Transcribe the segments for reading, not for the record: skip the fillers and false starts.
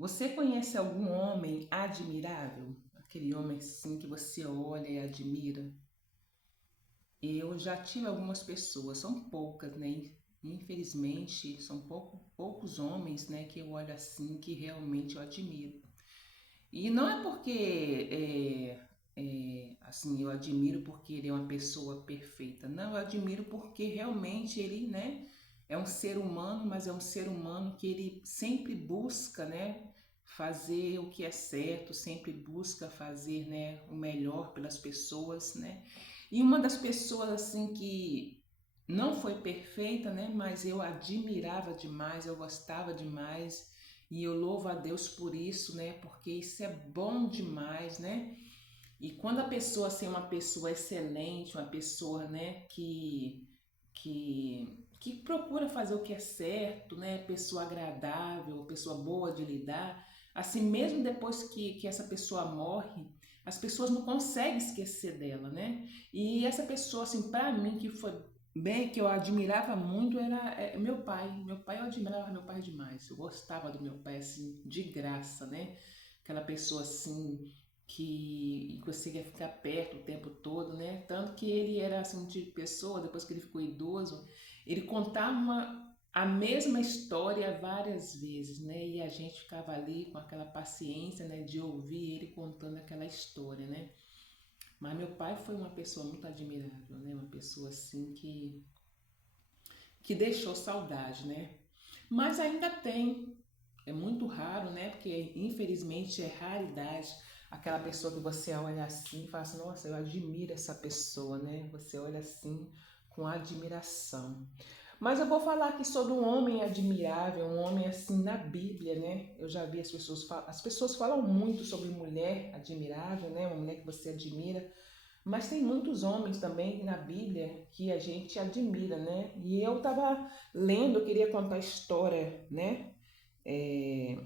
Você conhece algum homem admirável? Aquele homem assim que você olha e admira? Eu já tive algumas pessoas, são poucas, né? Infelizmente, são poucos homens, né, que eu olho assim que realmente eu admiro. E não é porque, assim, eu admiro porque ele é uma pessoa perfeita. Não, eu admiro porque realmente ele, né, é um ser humano, mas é um ser humano que ele sempre busca, né, fazer o que é certo, sempre busca fazer, né, o melhor pelas pessoas, né. E uma das pessoas, assim, que não foi perfeita, né, mas eu admirava demais, eu gostava demais, e eu louvo a Deus por isso, né? Porque isso é bom demais, né? E quando a pessoa assim, é uma pessoa excelente, uma pessoa, né, que procura fazer o que é certo, né? Pessoa agradável, pessoa boa de lidar, assim mesmo depois que essa pessoa morre, as pessoas não conseguem esquecer dela, né? E essa pessoa assim, para mim que foi bem que eu admirava muito era meu pai. Meu pai, eu admirava meu pai demais. Eu gostava do meu pai assim de graça, né? Aquela pessoa assim que conseguia ficar perto o tempo todo, né? Tanto que ele era assim um tipo de pessoa, depois que ele ficou idoso, ele contava a mesma história várias vezes, né? E a gente ficava ali com aquela paciência, né, de ouvir ele contando aquela história, né? Mas meu pai foi uma pessoa muito admirável, né? Uma pessoa assim que deixou saudade, né? Mas ainda tem, é muito raro, né? Porque infelizmente é raridade aquela pessoa que você olha assim e fala assim, nossa, eu admiro essa pessoa, né? Você olha assim com admiração. Mas eu vou falar aqui sobre um homem admirável, um homem assim na Bíblia, né? Eu já vi as pessoas falam muito sobre mulher admirável, né? Uma mulher que você admira, mas tem muitos homens também na Bíblia que a gente admira, né? E eu estava lendo, eu queria contar a história, né? É,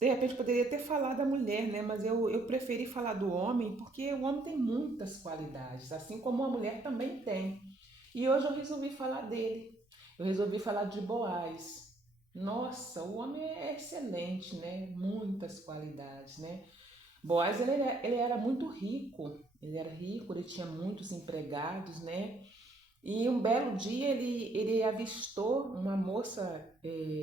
de repente poderia ter falado da mulher, né? Mas eu preferi falar do homem porque o homem tem muitas qualidades, assim como a mulher também tem. E hoje eu resolvi falar dele. Eu resolvi falar de Boaz. Nossa, o homem é excelente, né? Muitas qualidades, né? Boaz, ele era muito rico. Ele era rico, ele tinha muitos empregados, né? E um belo dia ele avistou uma moça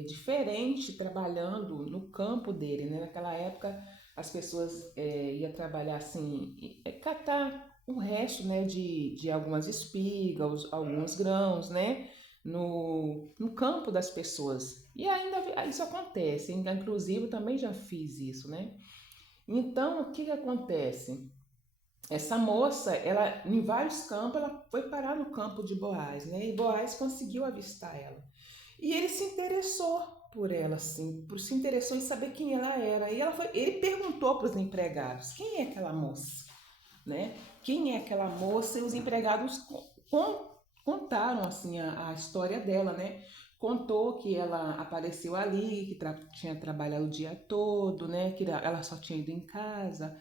diferente trabalhando no campo dele, né? Naquela época as pessoas iam trabalhar assim, catar o resto, né, de algumas espigas, alguns grãos, né? No campo das pessoas. E ainda isso acontece, ainda, inclusive eu também já fiz isso, né? Então, o que que acontece? Essa moça, ela em vários campos, ela foi parar no campo de Boaz, né? E Boaz conseguiu avistar ela. E ele se interessou por ela, assim, se interessou em saber quem ela era. E ele perguntou para os empregados: quem é aquela moça, né? Quem é aquela moça? E os empregados contaram assim a história dela, né? Contou que ela apareceu ali, que tinha trabalhado o dia todo, né? Que ela só tinha ido em casa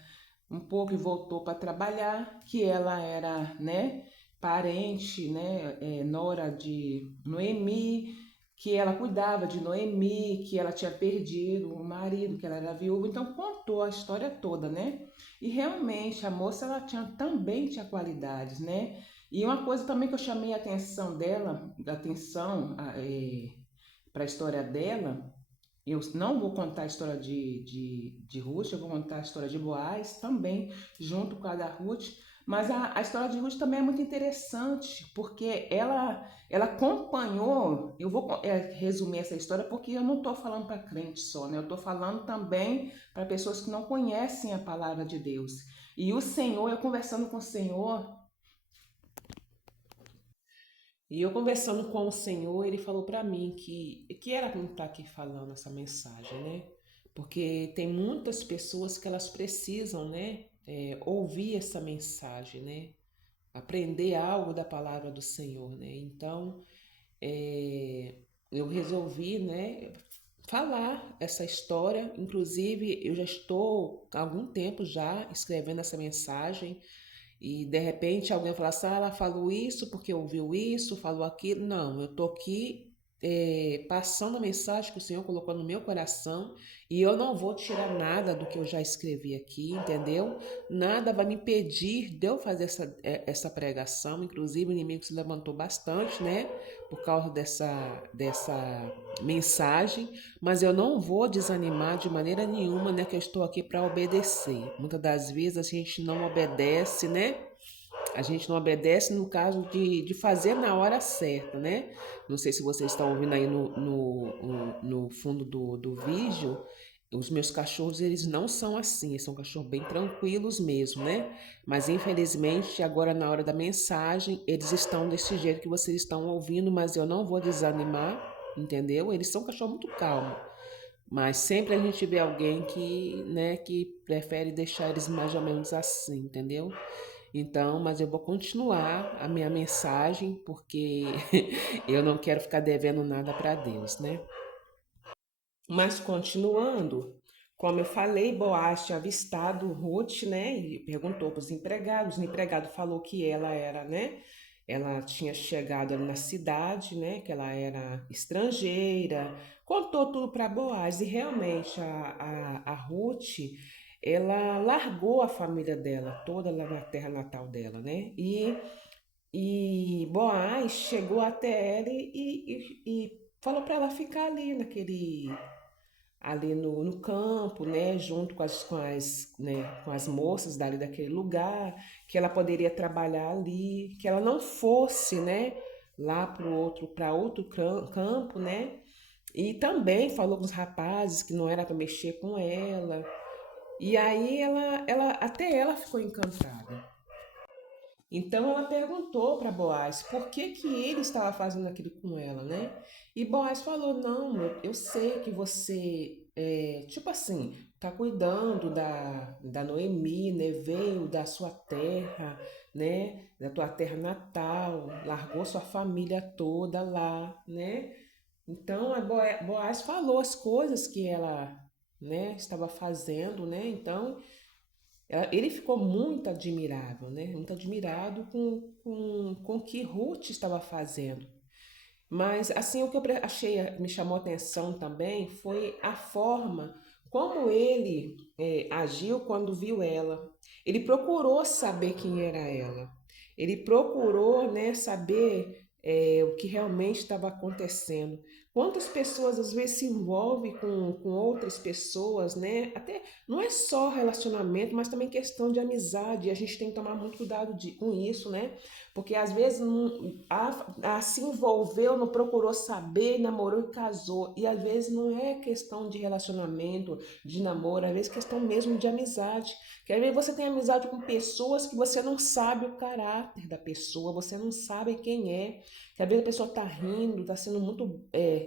um pouco e voltou para trabalhar, que ela era, né, parente, né, nora de Noemi, que ela cuidava de Noemi, que ela tinha perdido o marido, que ela era viúva, então contou a história toda, né? E realmente a moça ela também tinha qualidades, né? E uma coisa também que eu chamei a atenção dela, para a história dela, eu não vou contar a história de Ruth, eu vou contar a história de Boaz também, junto com a da Ruth. Mas a história de Ruth também é muito interessante, porque ela acompanhou. Eu vou resumir essa história porque eu não estou falando para crente só, né? Eu estou falando também para pessoas que não conhecem a palavra de Deus. E o Senhor, eu conversando com o Senhor, com o Senhor, ele falou para mim que era para estar aqui falando essa mensagem, né? Porque tem muitas pessoas que elas precisam, né, ouvir essa mensagem, né? Aprender algo da palavra do Senhor, né? Então, é, eu resolvi, né, falar essa história. Inclusive, eu já estou há algum tempo já escrevendo essa mensagem e de repente alguém fala assim, ah, ela falou isso porque ouviu isso, falou aquilo. Não, eu tô aqui, passando a mensagem que o Senhor colocou no meu coração, e eu não vou tirar nada do que eu já escrevi aqui, entendeu? Nada vai me impedir de eu fazer essa pregação. Inclusive, o inimigo se levantou bastante, né? Por causa dessa mensagem, mas eu não vou desanimar de maneira nenhuma, né? Que eu estou aqui para obedecer. Muitas das vezes a gente não obedece, né? A gente não obedece no caso de fazer na hora certa, né? Não sei se vocês estão ouvindo aí no fundo do vídeo. Os meus cachorros, eles não são assim, eles são cachorros bem tranquilos mesmo, né? Mas infelizmente, agora na hora da mensagem, eles estão desse jeito que vocês estão ouvindo, mas eu não vou desanimar, entendeu? Eles são cachorros muito calmos, mas sempre a gente vê alguém que, né, que prefere deixar eles mais ou menos assim, entendeu? Então, mas eu vou continuar a minha mensagem, porque eu não quero ficar devendo nada para Deus, né? Mas continuando, como eu falei, Boaz tinha avistado Ruth, né? E perguntou para os empregados. O empregado falou que ela era, né? Ela tinha chegado ali na cidade, né? Que ela era estrangeira. Contou tudo para Boaz. E realmente a Ruth, ela largou a família dela, toda lá na terra natal dela, né? E Boaz chegou até ela e falou para ela ficar ali no campo, né, junto com as moças dali daquele lugar, que ela poderia trabalhar ali, que ela não fosse, né, lá para outro campo, né, e também falou com os rapazes que não era para mexer com ela, e aí até ela ficou encantada. Então ela perguntou para Boaz por que que ele estava fazendo aquilo com ela, né? E Boaz falou: Não, eu sei que você, tipo assim, tá cuidando da Noemi, né? Veio da sua terra, né? Da tua terra natal, largou sua família toda lá, né? Então a Boaz falou as coisas que ela, né, estava fazendo, né? Então ele ficou muito admirável, né? Muito admirado com o que Ruth estava fazendo. Mas, assim, o que achei, me chamou a atenção também foi a forma como ele agiu quando viu ela. Ele procurou saber quem era ela. Ele procurou, né, saber o que realmente estava acontecendo. Quantas pessoas às vezes se envolvem com outras pessoas, né? Até não é só relacionamento, mas também questão de amizade. A gente tem que tomar muito cuidado com isso, né? Porque às vezes se envolveu, não procurou saber, namorou e casou. E às vezes não é questão de relacionamento, de namoro, às vezes é questão mesmo de amizade. Que às vezes você tem amizade com pessoas que você não sabe o caráter da pessoa, você não sabe quem é. Que às vezes a pessoa está rindo, está sendo muito,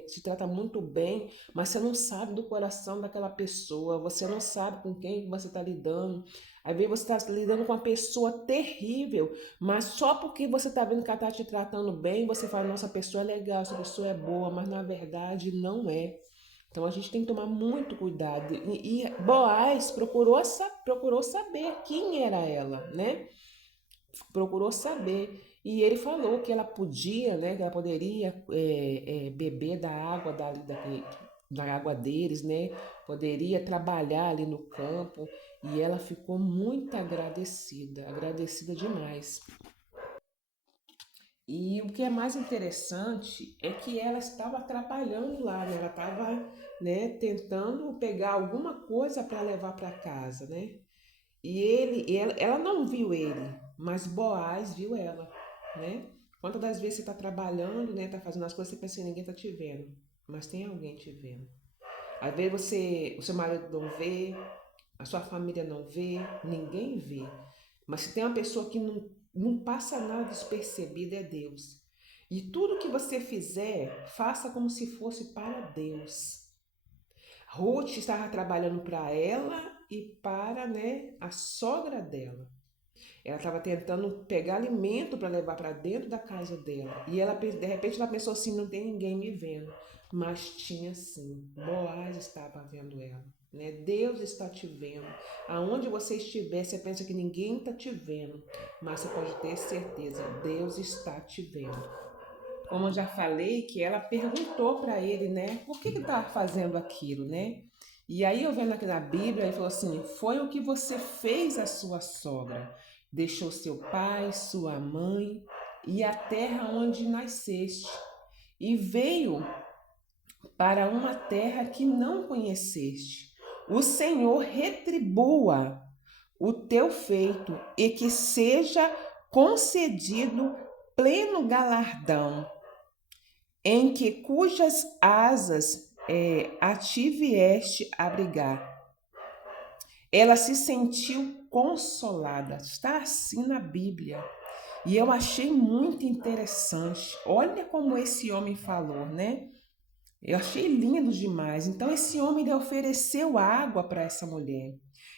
se trata muito bem, mas você não sabe do coração daquela pessoa, você não sabe com quem você está lidando. Às vezes você está lidando com uma pessoa terrível, mas só porque você está vendo que ela está te tratando bem, você fala, nossa, a pessoa é legal, essa pessoa é boa, mas na verdade não é. Então a gente tem que tomar muito cuidado. E Boaz procurou saber quem era ela, né? Procurou saber. E ele falou que ela podia, né? Que ela poderia beber da água da água deles, né? Poderia trabalhar ali no campo. E ela ficou muito agradecida, agradecida demais. E o que é mais interessante é que ela estava trabalhando lá, né? Ela estava, né, tentando pegar alguma coisa para levar para casa, né? Ela não viu ele, mas Boaz viu ela, né? Quantas das vezes você está trabalhando, né? Tá fazendo as coisas, você pensa que ninguém está te vendo, mas tem alguém te vendo. Às vezes o seu marido não vê, a sua família não vê, ninguém vê. Mas se tem uma pessoa que não passa nada despercebido, é Deus. E tudo que você fizer, faça como se fosse para Deus. Ruth estava trabalhando para ela e para, né, a sogra dela. Ela estava tentando pegar alimento para levar para dentro da casa dela. E ela, de repente, ela pensou assim: não tem ninguém me vendo. Mas tinha sim. Boaz estava vendo ela. Né? Deus está te vendo. Aonde você estiver, você pensa que ninguém está te vendo. Mas você pode ter certeza: Deus está te vendo. como eu já falei, que ela perguntou para ele, né, por que estava fazendo aquilo, né? E aí eu vendo aqui na Bíblia, ele falou assim: foi o que você fez à sua sogra. Deixou seu pai, sua mãe e a terra onde nasceste, e veio para uma terra que não conheceste. O Senhor retribua o teu feito e que seja concedido pleno galardão, em que cujas asas a ti vieste abrigar. Ela se sentiu consolada. Está assim na Bíblia. E eu achei muito interessante. Olha como esse homem falou, né? Eu achei lindo demais. Então esse homem ele ofereceu água para essa mulher.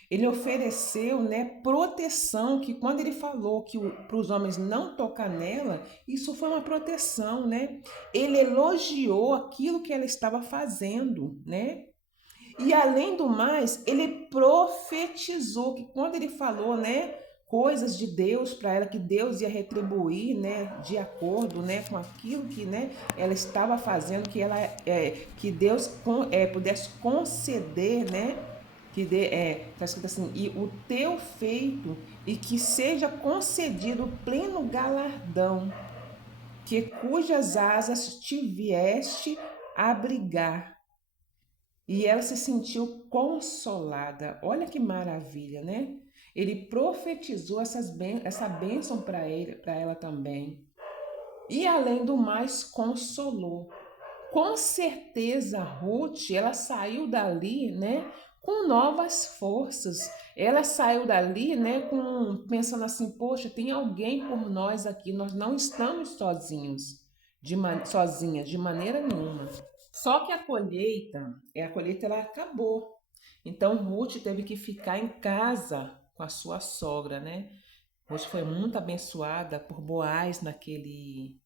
Ele ofereceu, né, proteção, que quando ele falou que para os homens não tocar nela, isso foi uma proteção, né? Ele elogiou aquilo que ela estava fazendo, né? E além do mais, ele profetizou que quando ele falou, né, coisas de Deus para ela, que Deus ia retribuir, né, de acordo, né, com aquilo que, né, ela estava fazendo, que ela, que Deus pudesse conceder, né, que tá escrito assim, e o teu feito e que seja concedido pleno galardão, que cujas asas te vieste abrigar. E ela se sentiu consolada. Olha que maravilha, né? Ele profetizou essa bênção para ela também. E além do mais, consolou. Com certeza, Ruth, ela saiu dali, né, com novas forças. Ela saiu dali, né, pensando assim, poxa, tem alguém por nós aqui. Nós não estamos sozinhos, sozinhas, de maneira nenhuma. Só que a colheita ela acabou. Então Ruth teve que ficar em casa com a sua sogra, né? Ruth foi muito abençoada por Boaz naquele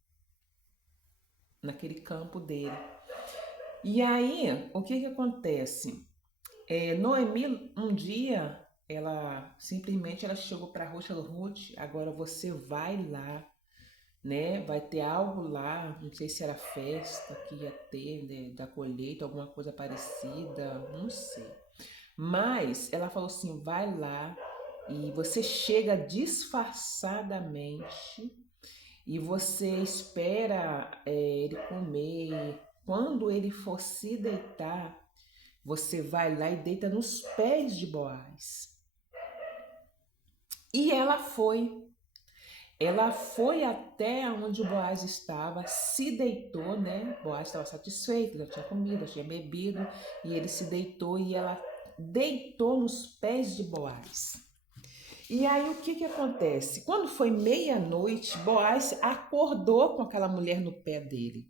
campo dele. E aí, o que acontece? Noemi, um dia, ela simplesmente chegou para Ruth e falou: Ruth, agora você vai lá, né? Vai ter algo lá, não sei se era festa que ia ter, né, da colheita, alguma coisa parecida, não sei. Mas ela falou assim: vai lá e você chega disfarçadamente e você espera ele comer. Quando ele for se deitar, você vai lá e deita nos pés de Boaz. E ela foi. Ela foi até onde o Boaz estava, se deitou, né? Boaz estava satisfeito, já tinha comido, já tinha bebido, e ele se deitou e ela deitou nos pés de Boaz. E aí o que acontece? Quando foi meia-noite, Boaz acordou com aquela mulher no pé dele.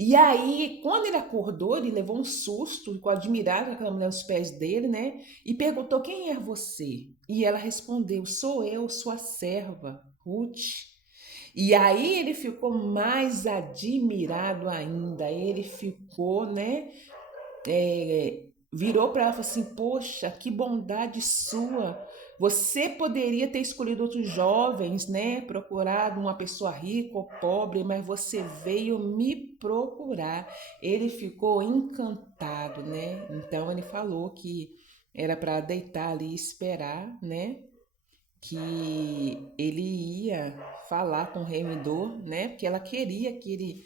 E aí, quando ele acordou, ele levou um susto, ficou admirado com aquela mulher nos pés dele, né? E perguntou: quem é você? E ela respondeu: sou eu, sua serva, Ruth. E aí ele ficou mais admirado ainda. Ele ficou, né? Virou para ela e falou assim: poxa, que bondade sua. Você poderia ter escolhido outros jovens, né? Procurado uma pessoa rica ou pobre, mas você veio me procurar. Ele ficou encantado, né? Então ele falou que era para deitar ali e esperar, né? Que ele ia falar com o rei Midor, né? Porque ela queria que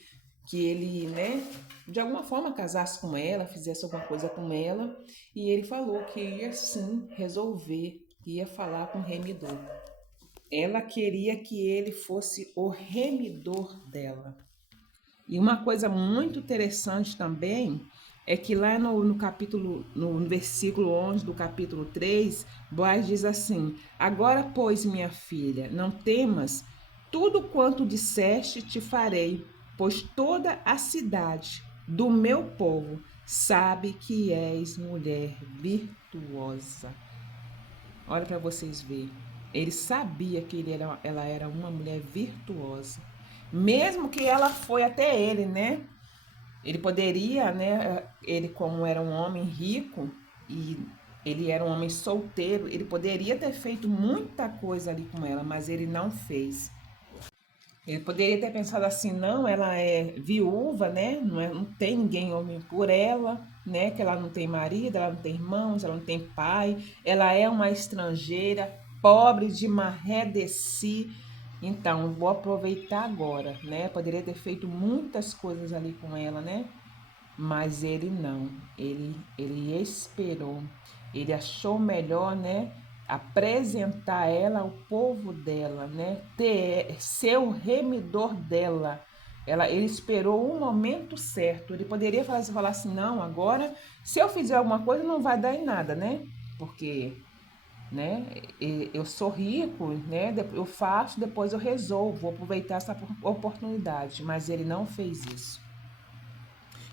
ele, né, de alguma forma casasse com ela, fizesse alguma coisa com ela, e ele falou que ia sim resolver, que ia falar com o remidor. Ela queria que ele fosse o remidor dela. E uma coisa muito interessante também é que lá no capítulo, no versículo 11 do capítulo 3, Boaz diz assim: agora, pois, minha filha, não temas, tudo quanto disseste te farei, pois toda a cidade do meu povo sabe que és mulher virtuosa. Olha para vocês verem. Ele sabia que ela era uma mulher virtuosa. Mesmo que ela foi até ele, né? Ele poderia, né? Ele, como era um homem rico e ele era um homem solteiro, ele poderia ter feito muita coisa ali com ela, mas ele não fez. Ele poderia ter pensado assim, não, ela é viúva, né? Não tem ninguém homem por ela, né? Que ela não tem marido, ela não tem irmãos, ela não tem pai, ela é uma estrangeira, pobre de maré de si. Então, vou aproveitar agora, né? Poderia ter feito muitas coisas ali com ela, né? Mas ele não, ele esperou, ele achou melhor, né, apresentar ela ao povo dela, né, ser o remidor dela. Ele esperou o momento certo. Ele poderia falar assim, não, agora, se eu fizer alguma coisa, não vai dar em nada, né? Porque, né, eu sou rico, né? Eu faço, depois eu resolvo, vou aproveitar essa oportunidade. Mas ele não fez isso.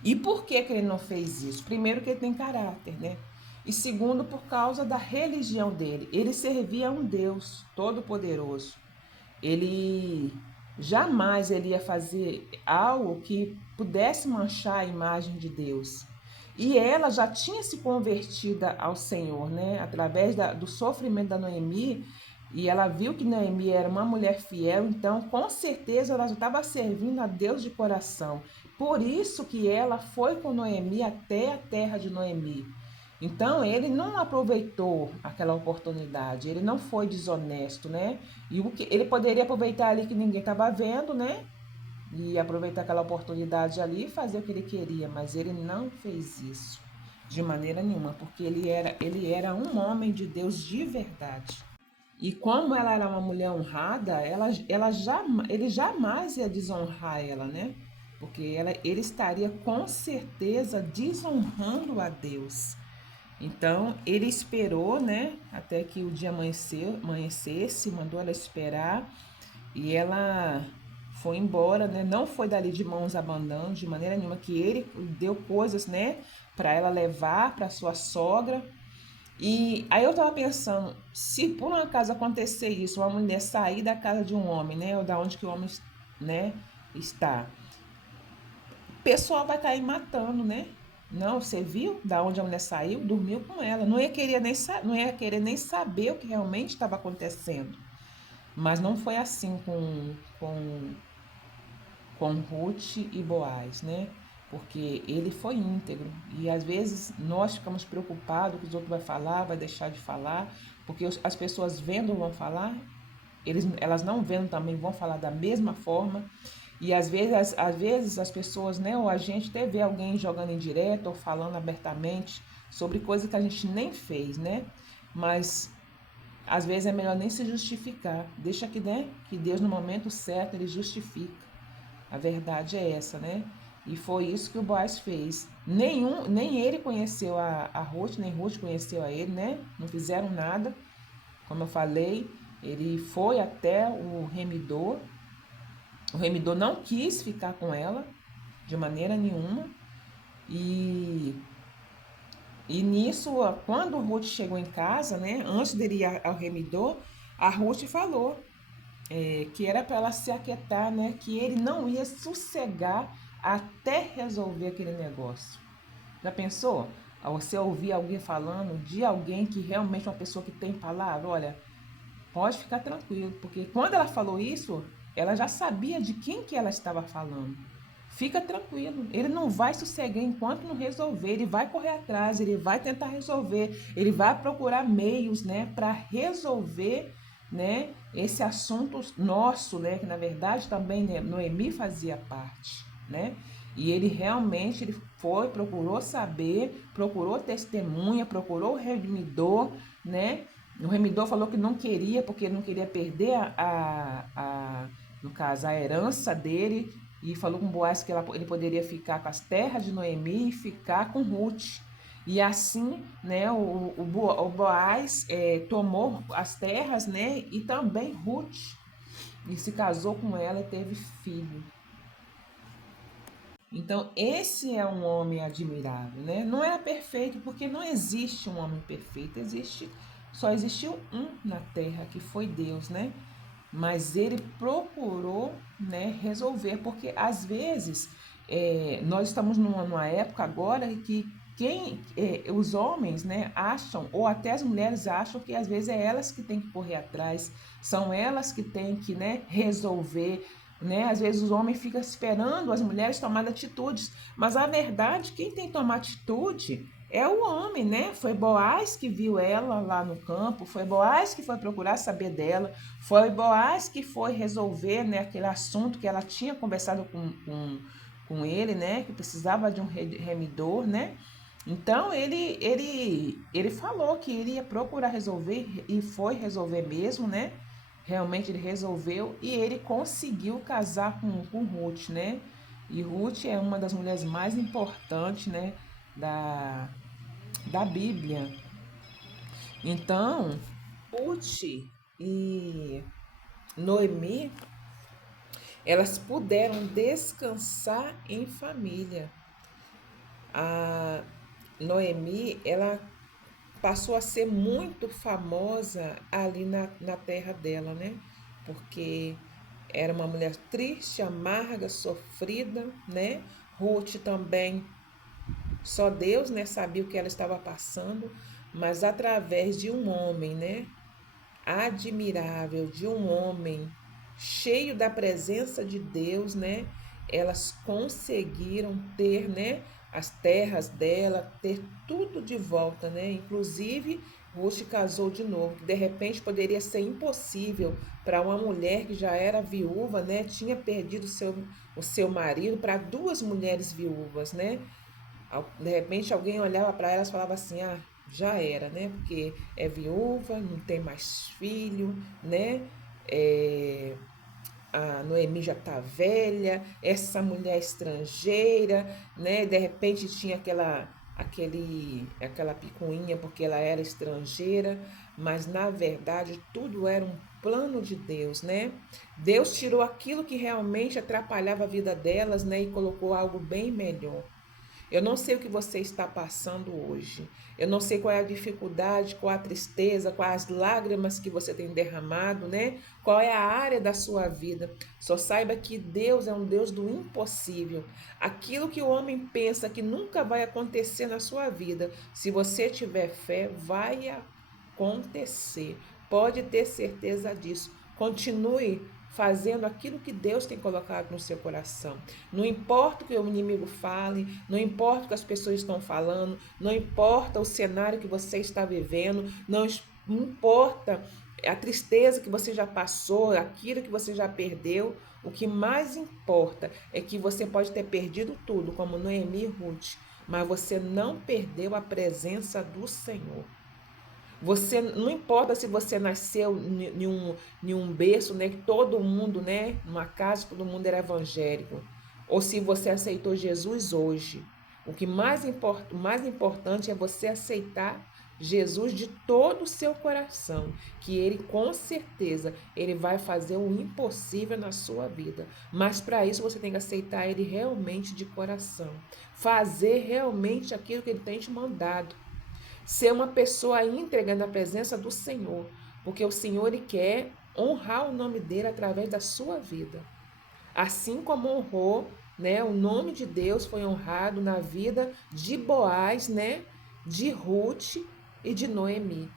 E por que que ele não fez isso? Primeiro que ele tem caráter, né? E segundo, por causa da religião dele. Ele servia a um Deus todo-poderoso. Ele jamais ele ia fazer algo que pudesse manchar a imagem de Deus. E ela já tinha se convertido ao Senhor, né? Através do sofrimento da Noemi, e ela viu que Noemi era uma mulher fiel, então com certeza ela já estava servindo a Deus de coração. Por isso que ela foi com Noemi até a terra de Noemi. Então ele não aproveitou aquela oportunidade, ele não foi desonesto, né? E o que ele poderia aproveitar ali que ninguém estava vendo, né? E aproveitar aquela oportunidade ali e fazer o que ele queria, mas ele não fez isso de maneira nenhuma, porque ele era um homem de Deus de verdade. E como ela era uma mulher honrada, ele jamais ia desonrar ela, né? Porque ele estaria com certeza desonrando a Deus. Então, ele esperou, né, até que o dia amanhecesse, mandou ela esperar, e ela foi embora, né? Não foi dali de mãos abanando, de maneira nenhuma, que ele deu coisas, né, para ela levar para sua sogra. E aí eu tava pensando, se por um acaso acontecer isso, uma mulher sair da casa de um homem, né, ou da onde que o homem, né, está, o pessoal vai cair matando, né? Não, você viu da onde a mulher saiu? Dormiu com ela. Não ia querer nem saber o que realmente estava acontecendo. Mas não foi assim com Ruth e Boaz, né? Porque ele foi íntegro. E às vezes nós ficamos preocupados que os outros vai falar, vai deixar de falar, porque as pessoas vendo vão falar, elas não vendo também vão falar da mesma forma. E às vezes as pessoas, né, ou a gente até vê alguém jogando indireto ou falando abertamente sobre coisas que a gente nem fez, né? Mas às vezes é melhor nem se justificar. Deixa que, né, que Deus no momento certo ele justifica. A verdade é essa, né? E foi isso que o Boaz fez. Nem ele conheceu a Ruth, nem Ruth conheceu a ele, né? Não fizeram nada. Como eu falei, ele foi até o remidor. O remidor não quis ficar com ela de maneira nenhuma. E nisso, quando o Ruth chegou em casa, né? Antes dele ir ao remidor, a Ruth falou que era para ela se aquietar, né? Que ele não ia sossegar até resolver aquele negócio. Já pensou? Você ouvir alguém falando de alguém que realmente é uma pessoa que tem palavra? Olha, pode ficar tranquilo, porque quando ela falou isso, ela já sabia de quem que ela estava falando. Fica tranquilo, ele não vai sossegar enquanto não resolver, ele vai correr atrás, ele vai tentar resolver, ele vai procurar meios, né, para resolver, né, esse assunto nosso, né, que na verdade também, né, Noemi fazia parte, né? E ele realmente ele foi, procurou saber, procurou testemunha, procurou o remidor, né? O remidor falou que não queria, porque ele não queria perder no caso, a herança dele, e falou com Boaz que ele poderia ficar com as terras de Noemi e ficar com Ruth. E assim, né, o Boaz tomou as terras, né, e também Ruth, e se casou com ela e teve filho. Então, esse é um homem admirável, né? Não era perfeito, porque não existe um homem perfeito, só existiu um na terra, que foi Deus, né? Mas ele procurou, né, resolver, porque às vezes nós estamos numa época agora que os homens, né, acham, ou até as mulheres acham que às vezes é elas que têm que correr atrás, são elas que têm que, né, resolver. né? Às vezes os homens ficam esperando as mulheres tomarem atitudes, mas a verdade, quem tem que tomar atitude é o homem, né? Foi Boaz que viu ela lá no campo, foi Boaz que foi procurar saber dela, foi Boaz que foi resolver, né, aquele assunto que ela tinha conversado com ele, né? Que precisava de um remidor, né? Então ele falou que iria procurar resolver e foi resolver mesmo, né? Realmente ele resolveu e ele conseguiu casar com Ruth, né? E Ruth é uma das mulheres mais importantes, né? Da Bíblia. Então, Ruth e Noemi, elas puderam descansar em família. A Noemi, ela passou a ser muito famosa ali na terra dela, né? Porque era uma mulher triste, amarga, sofrida, né? Ruth também, só Deus, né, sabia o que ela estava passando, mas através de um homem, né, admirável, de um homem cheio da presença de Deus, né, elas conseguiram ter, né, as terras dela, ter tudo de volta, né? Inclusive, Ruth casou de novo, que de repente poderia ser impossível para uma mulher que já era viúva, né? Tinha perdido o seu marido para duas mulheres viúvas, né? De repente alguém olhava para elas e falava assim, ah, já era, né? Porque é viúva, não tem mais filho, né? É, a Noemi já está velha, essa mulher estrangeira, né? De repente tinha aquela picuinha porque ela era estrangeira, mas na verdade tudo era um plano de Deus, né? Deus tirou aquilo que realmente atrapalhava a vida delas, né? E colocou algo bem melhor. Eu não sei o que você está passando hoje. Eu não sei qual é a dificuldade, qual a tristeza, quais as lágrimas que você tem derramado, né? Qual é a área da sua vida. Só saiba que Deus é um Deus do impossível. Aquilo que o homem pensa que nunca vai acontecer na sua vida, se você tiver fé, vai acontecer. Pode ter certeza disso. Continue fazendo aquilo que Deus tem colocado no seu coração. Não importa o que o inimigo fale, não importa o que as pessoas estão falando, não importa o cenário que você está vivendo, não importa a tristeza que você já passou, aquilo que você já perdeu. O que mais importa é que você pode ter perdido tudo, como Noemi e Ruth, mas você não perdeu a presença do Senhor. Você não importa se você nasceu em um berço, né, que todo mundo, né, numa casa todo mundo era evangélico, ou se você aceitou Jesus hoje. O mais importante é você aceitar Jesus de todo o seu coração, que ele com certeza ele vai fazer o impossível na sua vida. Mas para isso você tem que aceitar ele realmente de coração, fazer realmente aquilo que ele tem te mandado. Ser uma pessoa íntegra na presença do Senhor, porque o Senhor ele quer honrar o nome dele através da sua vida. Assim como honrou, né, o nome de Deus foi honrado na vida de Boaz, né, de Ruth e de Noemi.